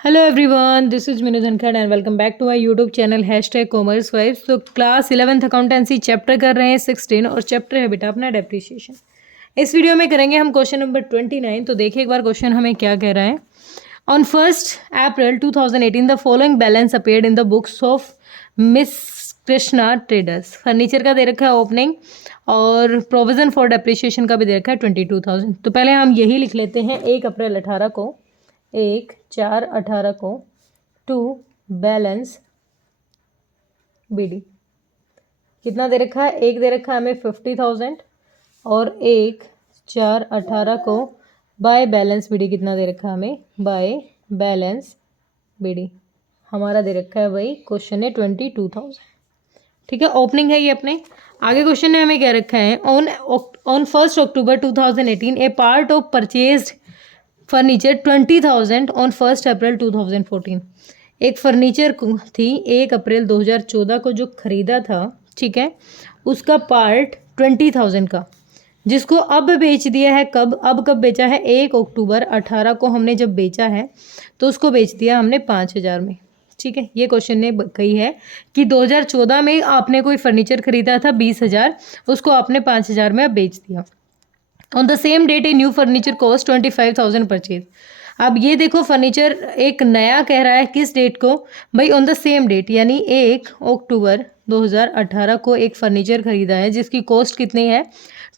Hello everyone, this is Meenu Dhankhar and welcome back to my YouTube channel commerce vibes. तो class 11th accountancy chapter कर रहे हैं 16 और chapter है बेटा अपना डेप्रिसिएशन। इस वीडियो में करेंगे हम क्वेश्चन नंबर 29। तो देखिए एक बार क्वेश्चन हमें क्या कह रहा है। On 1st April 2018 the following balance appeared in the books of miss Krishna traders. Furniture का दे रखा है ओपनिंग और प्रोविजन फॉर डेप्रिसिएशन का भी दे रखा है 22,000। तो पहले हम यही लिख लेते हैं 1 अप्रैल 18 को 1/4/18 को टू बैलेंस बीडी। कितना दे रखा है? एक दे रखा है हमें 50,000 और 1/4/18 को बाय बैलेंस बीडी कितना दे रखा है हमें? बाय बैलेंस बीडी हमारा दे रखा है वही क्वेश्चन है 22,000। ठीक है, ओपनिंग है ये अपने। आगे क्वेश्चन ने हमें क्या रखा है। On 1st October 2018 A part of purchased furniture 20,000 on 1st April 2014। एक फर्नीचर थी 1 अप्रैल 2014 को जो खरीदा था, ठीक है, उसका पार्ट 20,000 का, जिसको अब बेच दिया है। कब बेचा है? 1 अक्टूबर 18 को हमने जब बेचा है तो उसको बेच दिया हमने 5,000 में। ठीक है, ये क्वेश्चन ने कही है कि 2014 में आपने कोई फर्नीचर खरीदा था 20,000, उसको आपने 5,000 में अब बेच दिया। On the same date a new furniture cost 25,000 purchase. अब ये देखो फर्नीचर एक नया कह रहा है, किस डेट को भाई? ऑन द सेम डेट, यानी 1 अक्टूबर 2018 को एक फर्नीचर खरीदा है जिसकी कॉस्ट कितनी है?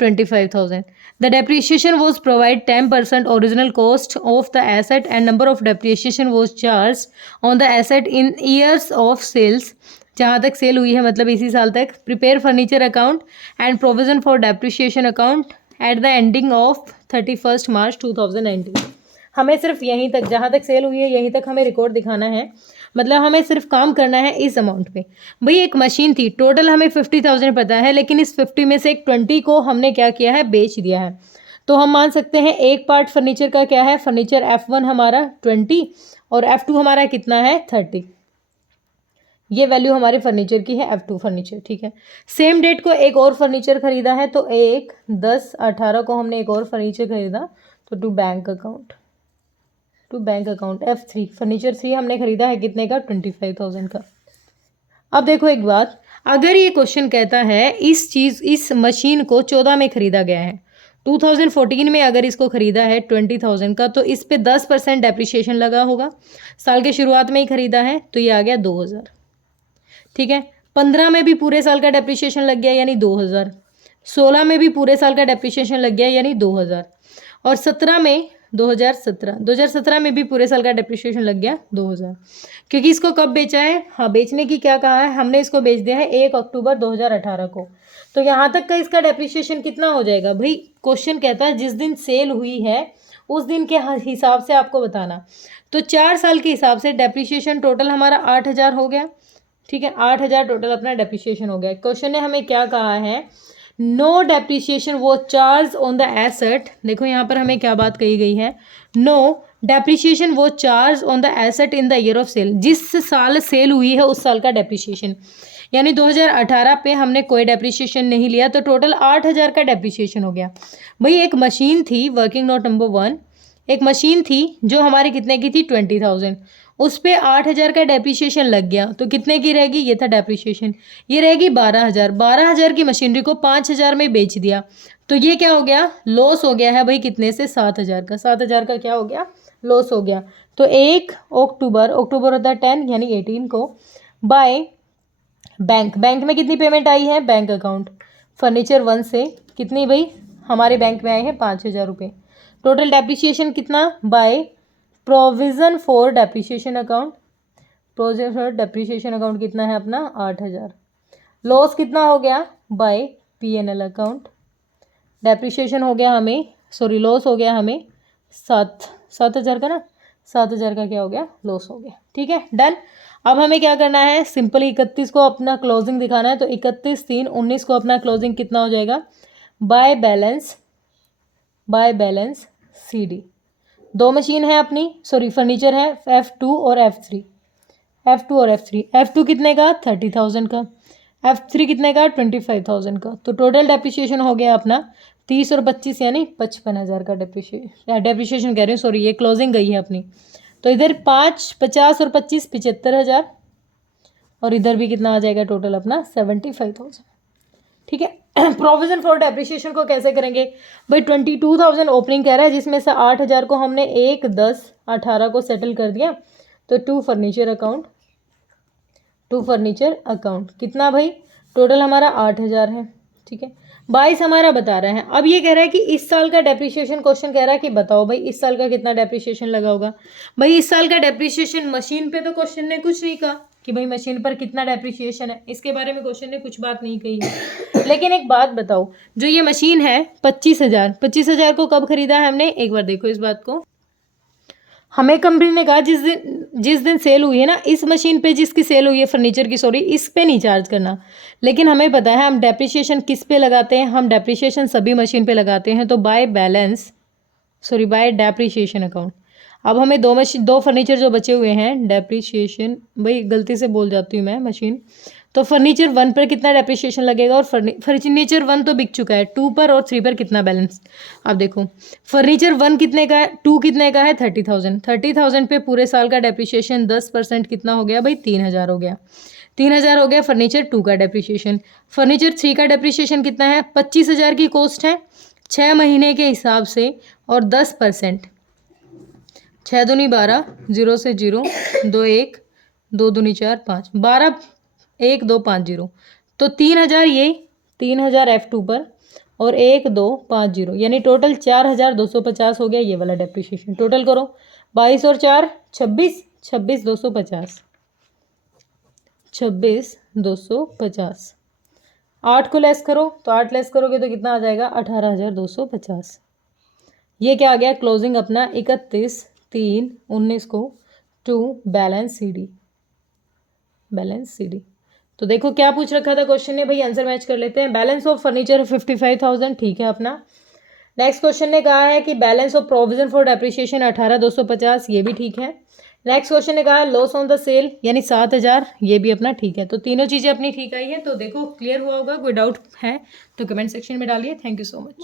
25,000। The depreciation was provide 10% original cost of the asset and number of depreciation was charge on the asset in years of sales. जहाँ तक सेल हुई है मतलब इसी साल तक। Prepare furniture account and provision for depreciation account at the ending of 31st March 2019। हमें सिर्फ यहीं तक, जहाँ तक सेल हुई है यहीं तक हमें रिकॉर्ड दिखाना है। मतलब हमें सिर्फ काम करना है इस अमाउंट पे। भाई एक मशीन थी, टोटल हमें 50,000 पता है, लेकिन इस 50 में से एक 20 को हमने क्या किया है? बेच दिया है। तो हम मान सकते हैं एक पार्ट फर्नीचर का क्या है? फर्नीचर F1 हमारा 20 और F2 हमारा कितना है? 30। ये वैल्यू हमारे फर्नीचर की है F2 फर्नीचर। ठीक है, सेम डेट को एक और फर्नीचर खरीदा है, तो 1/10/18 को हमने एक और फर्नीचर खरीदा, तो to bank account F3 furniture 3 हमने खरीदा है कितने का? 25,000 का। अब देखो एक बात, अगर ये क्वेश्चन कहता है इस मशीन को 14 में खरीदा गया है, 2014 में अगर इसको खरीदा है 20,000 का, तो इस पे 10% डेप्रिसिएशन लगा होगा। साल के शुरुआत में ही खरीदा है तो ये आ गया 2,000। ठीक है, 15 में भी पूरे साल का डेप्रिसिएशन लग गया यानी 2,000। 16 में भी पूरे साल का डेप्रिसिएशन लग गया यानी 2,000। और 17 में 2017 में भी पूरे साल का डेप्रिसिएशन लग गया 2,000। क्योंकि इसको कब बेचा है? हाँ, बेचने की क्या कहा है हमने? इसको बेच दिया है 1 अक्टूबर 2018 को। तो यहाँ तक का इसका डेप्रिसिएशन कितना हो जाएगा? भाई क्वेश्चन कहता है जिस दिन सेल हुई है उस दिन के हिसाब से आपको बताना। तो 4 साल के हिसाब से डेप्रिसिएशन टोटल हमारा 8,000 हो गया। ठीक है, 8,000 टोटल अपना डेप्रिसिएशन हो गया। क्वेश्चन ने हमें क्या कहा है? No depreciation was charge on the asset. देखो यहाँ पर हमें क्या बात कही गई है? No depreciation was charge on the asset in the year of sale. जिस साल सेल हुई है उस साल का डेप्रिसिएशन, यानी 2018 पे हमने कोई डेप्रिसिएशन नहीं लिया, तो टोटल 8,000 का डेप्रिसिएशन हो गया। भाई एक मशीन थी, वर्किंग नोट नंबर 1, एक मशीन थी जो हमारी कितने की थी? 20,000। उस पर 8,000 का डेप्रिसिएशन लग गया, तो कितने की रहेगी? ये था डेप्रिसिएशन, ये रहेगी 12,000। 12,000 की मशीनरी को 5,000 में बेच दिया, तो ये क्या हो गया? लॉस हो गया है भाई। कितने से? 7,000 का। 7,000 का क्या हो गया? लॉस हो गया। तो 1 अक्टूबर होता है 10 यानी 18 को बाय बैंक में कितनी पेमेंट आई है? बैंक अकाउंट फर्नीचर 1 से कितनी भाई हमारे बैंक में आए हैं? 5,000 रुपये। टोटल डेप्रिसिएशन कितना? By provision for depreciation account. Provision for depreciation account कितना है अपना? 8,000। लॉस कितना हो गया? Bye P&L account. डेप्रिसिएशन हो गया हमें, सॉरी लॉस हो गया हमें 7,000 का ना। 7,000 का क्या हो गया? लॉस हो गया। ठीक है, डन। अब हमें क्या करना है? सिंपली 31 को अपना क्लोजिंग दिखाना है, तो 31/3/19 को अपना क्लोजिंग कितना हो जाएगा? By balance CD। दो मशीन है अपनी, सॉरी फर्नीचर है F2 और F3। F2 कितने का? 30,000 का। F3 कितने का? 25,000 का। तो टोटल डेप्रिसिएशन हो गया अपना 30 और 25 यानी 55,000 का डेप्रिसिएशन कह रही हूँ, सॉरी ये क्लोजिंग गई है अपनी। तो इधर 5, 50 और 25 75,000, और इधर भी कितना आ जाएगा टोटल अपना 75,000। ठीक है। प्रोविजन फॉर डेप्रिसिएशन को कैसे करेंगे भाई, 22,000 ओपनिंग कह रहा है, जिसमें से 8,000 को हमने 1, 10, 18 को सेटल कर दिया, तो टू फर्नीचर अकाउंट कितना भाई, टोटल हमारा 8,000 है। ठीक है। 22 हमारा बता रहा है। अब ये कह रहा है कि इस साल का डेप्रिसिएशन, क्वेश्चन कह रहा है कि बताओ भाई इस साल का कितना डेप्रिसिएशन लगा होगा। भाई इस साल का डेप्रिसिएशन मशीन पे तो क्वेश्चन ने कुछ नहीं कहा कि भाई मशीन पर कितना डेप्रिसिएशन है, इसके बारे में क्वेश्चन ने कुछ बात नहीं कही है। लेकिन एक बात बताओ, जो ये मशीन है 25,000 को कब खरीदा है हमने, एक बार देखो इस बात को। हमें कंपनी ने कहा जिस दिन सेल हुई है ना, इस मशीन पे जिसकी सेल हुई है फर्नीचर की, सॉरी, इस पे नहीं चार्ज करना। लेकिन हमें पता है हम डेप्रिसिएशन किस पे लगाते हैं, हम डेप्रिसिएशन सभी मशीन पे लगाते हैं, तो बाय डेप्रिसिएशन अकाउंट। अब हमें दो फर्नीचर जो बचे हुए हैं, डेप्रिसिएशन, भाई गलती से बोल जाती हूँ मैं मशीन, तो फर्नीचर 1 पर कितना डेप्रिसिएशन लगेगा, और फर्नीचर 1 तो बिक चुका है, 2 पर और 3 पर कितना बैलेंस। अब देखो फर्नीचर 1 कितने का है, 2 कितने का है, 30,000 पे पूरे साल का डेप्रिसिएशन 10% कितना हो गया भाई, 3,000 हो गया। 3,000 हो गया फर्नीचर 2 का डेप्रिसिएशन। फर्नीचर 3 का डेप्रिसिएशन कितना है, 25,000 की कॉस्ट है 6 महीने के हिसाब से, और 10%, 6 दूनी 12, 0 से 0, 2 1, 2 दूनी 4 5, 12 1 2 5 0, तो 3,000 ये 3,000 F2 पर, और 1 2 5 0, यानी टोटल 4,250 हो गया ये वाला डेप्रिसिएशन। टोटल करो 22 और 4 26, 26,250, 26,250। 8 को लेस करो, तो 8 लेस करोगे तो कितना आ जाएगा, 18,250। ये क्या आ गया, क्लोजिंग अपना 31/3/19 को टू बैलेंस सी डी। तो देखो क्या पूछ रखा था क्वेश्चन ने भाई, आंसर मैच कर लेते हैं। बैलेंस ऑफ फर्नीचर 55,000, ठीक है अपना। नेक्स्ट क्वेश्चन ने कहा है कि balance of provision for depreciation 18,250, ये भी ठीक है। नेक्स्ट क्वेश्चन ने कहा है लॉस ऑन द सेल यानी 7,000, ये भी अपना ठीक है। तो तीनों चीज़ें अपनी ठीक आई है। तो देखो क्लियर हुआ होगा, कोई डाउट है तो कमेंट सेक्शन में डालिए। Thank you so much.